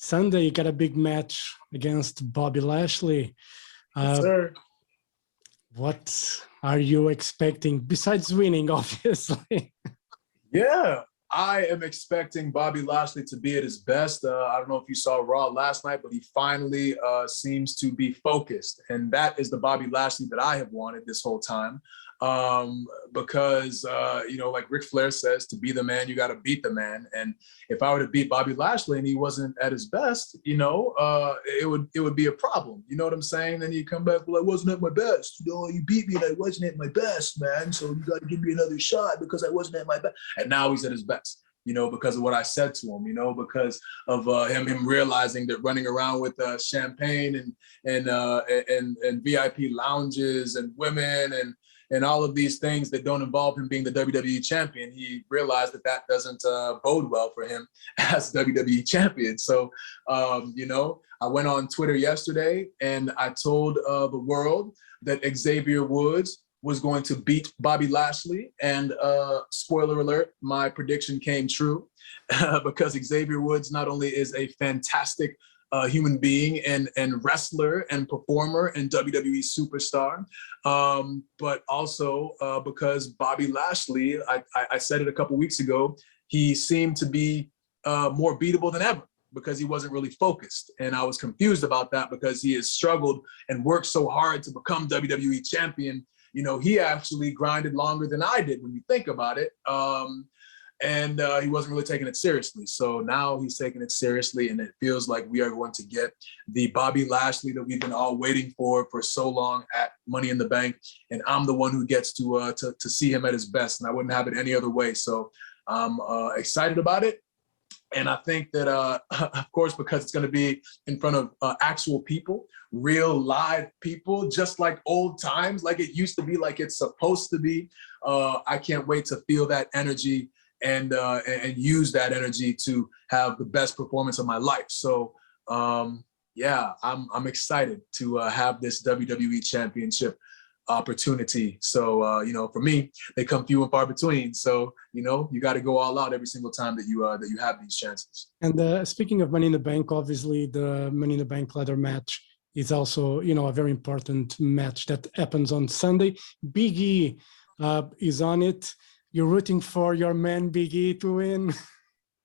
Sunday, you got a big match against Bobby Lashley. Yes, sir. What are you expecting besides winning, obviously? Yeah, I am expecting Bobby Lashley to be at his best. I don't know if you saw Raw last night, but he finally seems to be focused. And that is the Bobby Lashley that I have wanted this whole time. Because, like Ric Flair says, to be the man, you got to beat the man. And if I were to beat Bobby Lashley and he wasn't at his best, it would be a problem. You know what I'm saying? Then you come back, well, I wasn't at my best. You beat me and I wasn't at my best, man. So you got to give me another shot because I wasn't at my best. And now he's at his best. Because of what I said to him, because of him realizing that running around with champagne and VIP lounges and women and all of these things that don't involve him being the WWE champion, he realized that doesn't bode well for him as WWE champion. So, I went on Twitter yesterday and I told the world that Xavier Woods was going to beat Bobby Lashley. And spoiler alert, my prediction came true because Xavier Woods not only is a fantastic human being and wrestler and performer and WWE superstar, but also because Bobby Lashley, I said it a couple weeks ago, he seemed to be more beatable than ever because he wasn't really focused. And I was confused about that because he has struggled and worked so hard to become WWE champion. He actually grinded longer than I did when you think about it. And he wasn't really taking it seriously. So now he's taking it seriously, and it feels like we are going to get the Bobby Lashley that we've been all waiting for so long at Money in the Bank. And I'm the one who gets to see him at his best, and I wouldn't have it any other way. So I'm excited about it. And I think that, of course, because it's going to be in front of actual people, real live people, just like old times, like it used to be, like it's supposed to be. I can't wait to feel that energy and use that energy to have the best performance of my life. So, yeah, I'm excited to have this WWE Championship opportunity. So, for me, they come few and far between. So, you got to go all out every single time that you have these chances. And speaking of Money in the Bank, obviously the Money in the Bank ladder match is also, a very important match that happens on Sunday. Big E is on it. You're rooting for your man Big E to win.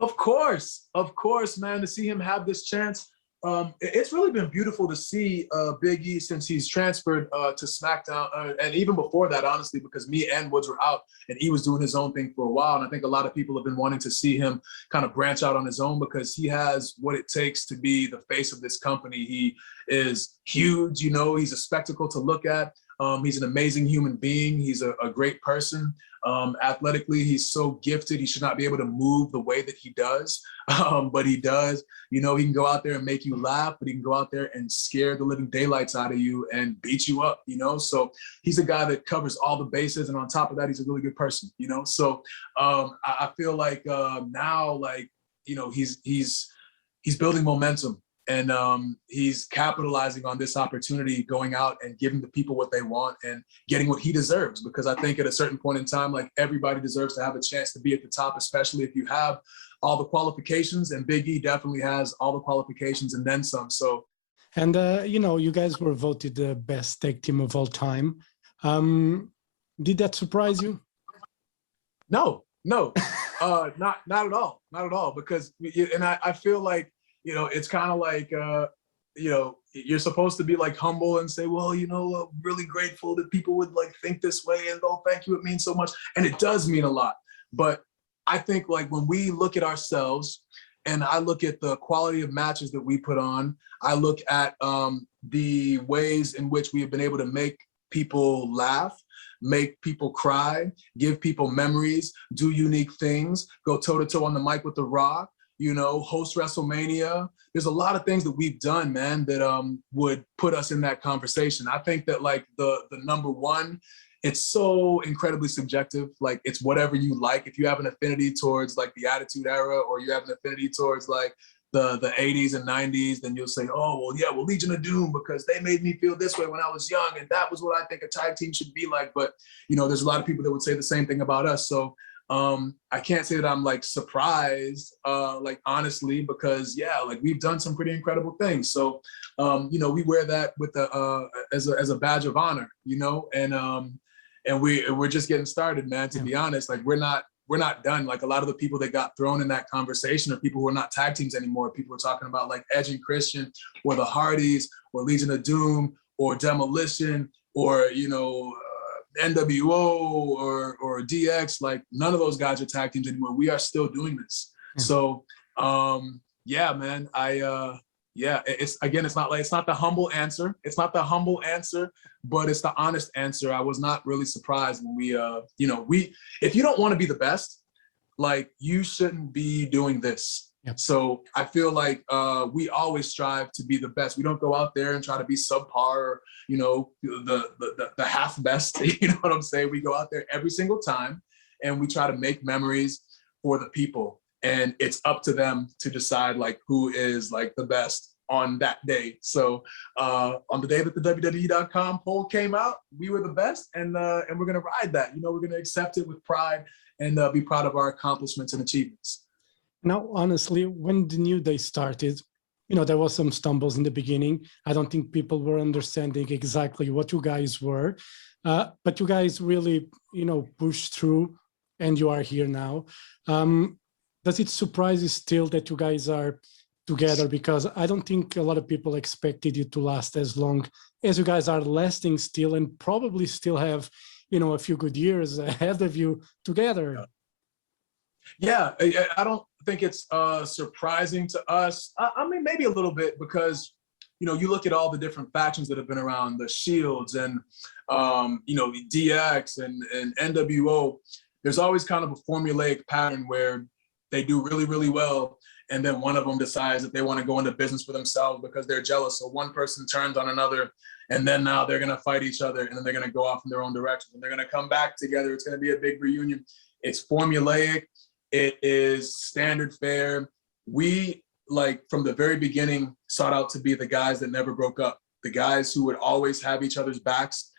Of course, man, to see him have this chance. It's really been beautiful to see Big E since he's transferred to SmackDown, and even before that, honestly, because me and Woods were out and he was doing his own thing for a while. And I think a lot of people have been wanting to see him kind of branch out on his own because he has what it takes to be the face of this company. He is huge, he's a spectacle to look at. He's an amazing human being. He's a great person. Athletically, he's so gifted. He should not be able to move the way that he does, but he does. He can go out there and make you laugh, but he can go out there and scare the living daylights out of you and beat you up, So he's a guy that covers all the bases. And on top of that, he's a really good person, So I feel like now, he's building momentum. And he's capitalizing on this opportunity, going out and giving the people what they want and getting what he deserves. Because I think at a certain point in time, like everybody deserves to have a chance to be at the top, especially if you have all the qualifications. And Big E definitely has all the qualifications and then some. So, and you guys were voted the best tag team of all time. Did that surprise you? No, not at all. Because I feel like, it's kind of like, you're supposed to be like humble and say, well, I'm really grateful that people would like think this way and oh, thank you, it means so much. And it does mean a lot. But I think like when we look at ourselves and I look at the quality of matches that we put on, I look at the ways in which we have been able to make people laugh, make people cry, give people memories, do unique things, go toe-to-toe on the mic with The Rock, host WrestleMania. There's a lot of things that we've done, man, that would put us in that conversation. I think that like the number one, it's so incredibly subjective. Like it's whatever you like. If you have an affinity towards like the Attitude Era or you have an affinity towards like the 80s and 90s, then you'll say, oh, well, yeah, well, Legion of Doom, because they made me feel this way when I was young. And that was what I think a tag team should be like. But, there's a lot of people that would say the same thing about us. So I can't say that I'm like surprised, like honestly, because yeah, like we've done some pretty incredible things. So, you know, we wear that with the as a badge of honor, you know, and we're just getting started, man. To be honest, like we're not done. Like a lot of the people that got thrown in that conversation are people who are not tag teams anymore. People are talking about like Edge and Christian, or the Hardys, or Legion of Doom, or Demolition, or you know. NWO or DX, like none of those guys are tag teams anymore. We are still doing this. So yeah, man, yeah, it's again, it's not the humble answer. It's not the humble answer, but it's the honest answer. I was not really surprised when we you know, if you don't want to be the best, like you shouldn't be doing this. Yep. So I feel like we always strive to be the best. We don't go out there and try to be subpar or, you know, the half best, you know what I'm saying? We go out there every single time and we try to make memories for the people. And it's up to them to decide like who is like the best on that day. So on the day that the WWE.com poll came out, we were the best, and we're gonna ride that. You know, we're gonna accept it with pride and be proud of our accomplishments and achievements. Now, honestly, when the new day started, you know, there was some stumbles in the beginning. I don't think people were understanding exactly what you guys were, but you guys really, you know, pushed through, and you are here now. Does it surprise you still that you guys are together? Because I don't think a lot of people expected you to last as long as you guys are lasting still, and probably still have, you know, a few good years ahead of you together. Yeah, I don't think it's surprising to us. I mean, maybe a little bit, because, you know, you look at all the different factions that have been around, the Shields and, you know, DX and NWO. There's always kind of a formulaic pattern where they do really, really well, and then one of them decides that they want to go into business for themselves because they're jealous. So one person turns on another, and then now they're going to fight each other, and then they're going to go off in their own directions, and they're going to come back together. It's going to be a big reunion. It's formulaic. It is standard fare. We, like, from the very beginning, sought out to be the guys that never broke up, the guys who would always have each other's backs,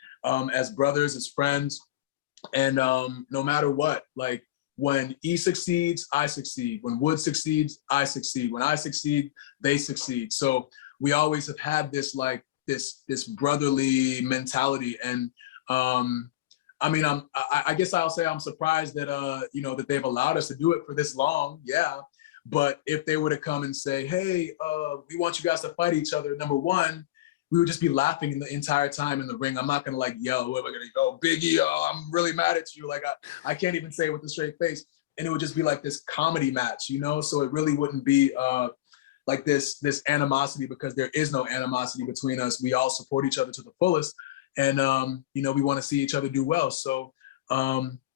as brothers, as friends. And no matter what, like, when E succeeds, I succeed. When Wood succeeds, I succeed. When I succeed, they succeed. So we always have had this, like, this brotherly mentality. And I mean, I guess I'll say I'm surprised that, you know, that they've allowed us to do it for this long. Yeah. But if they were to come and say, hey, we want you guys to fight each other, number one, we would just be laughing the entire time in the ring. I'm not going to like yell, what am I going to go, Biggie, oh, I'm really mad at you. Like, I can't even say it with a straight face. And it would just be like this comedy match, you know? So it really wouldn't be like this animosity, because there is no animosity between us. We all support each other to the fullest. And, you know, we want to see each other do well. So,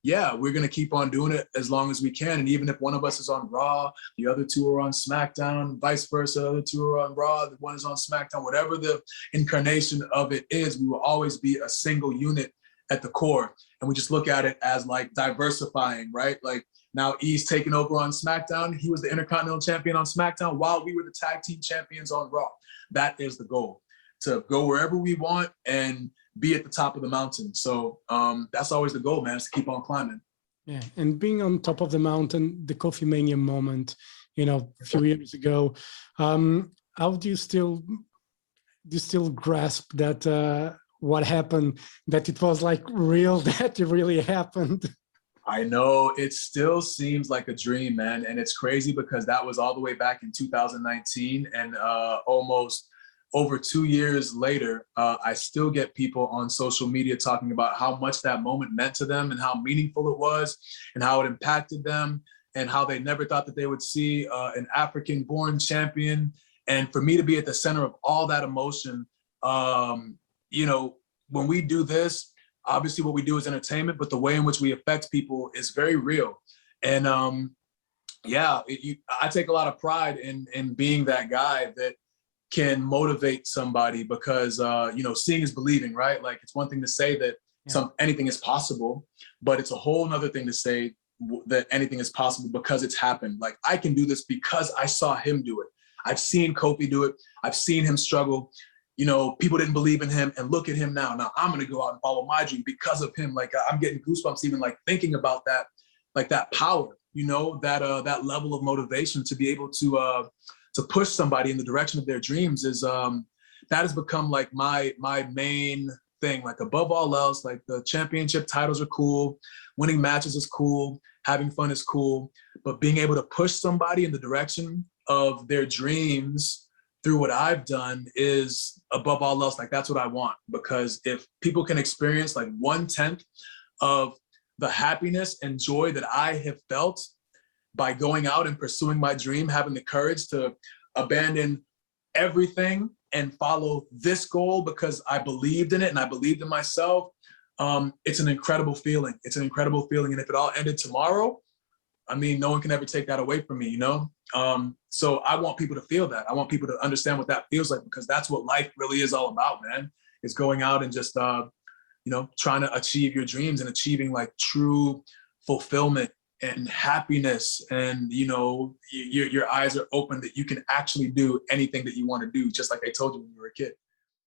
yeah, we're going to keep on doing it as long as we can. And even if one of us is on Raw, the other two are on SmackDown, vice versa, the other two are on Raw, the one is on SmackDown, whatever the incarnation of it is, we will always be a single unit at the core. And we just look at it as like diversifying, right? Like now E's taking over on SmackDown. He was the Intercontinental Champion on SmackDown while we were the tag team champions on Raw. That is the goal, to go wherever we want and be at the top of the mountain. So that's always the goal, man, is to keep on climbing. Yeah, and being on top of the mountain, the Kofi Mania moment, you know, a few years ago, how do you still grasp that what happened, that it was like real, that it really happened? I know, it still seems like a dream, man. And it's crazy because that was all the way back in 2019, and almost over 2 years later, I still get people on social media talking about how much that moment meant to them and how meaningful it was and how it impacted them and how they never thought that they would see an African-born champion. And for me to be at the center of all that emotion, you know, when we do this, obviously what we do is entertainment, but the way in which we affect people is very real. And yeah, I take a lot of pride in being that guy that can motivate somebody, because you know, seeing is believing, right? Like, it's one thing to say that anything is possible, but it's a whole nother thing to say that anything is possible because it's happened. Like, I can do this because I saw him do it. I've seen Kofi do it. I've seen him struggle. You know, people didn't believe in him, and look at him now. Now I'm going to go out and follow my dream because of him. Like, I'm getting goosebumps even like thinking about that. like that power, you know, that level of motivation to be able to push somebody in the direction of their dreams is that has become like my main thing. Like above all else, like the championship titles are cool, winning matches is cool, having fun is cool, but being able to push somebody in the direction of their dreams through what I've done is above all else, like that's what I want. Because if people can experience like 1/10 of the happiness and joy that I have felt by going out and pursuing my dream, having the courage to abandon everything and follow this goal because I believed in it and I believed in myself, it's an incredible feeling. It's an incredible feeling. And if it all ended tomorrow, I mean, no one can ever take that away from me, you know? So I want people to feel that. I want people to understand what that feels like, because that's what life really is all about, man. Is going out and just, you know, trying to achieve your dreams and achieving like true fulfillment and happiness. And, you know, your eyes are open that you can actually do anything that you want to do, just like they told you when you were a kid.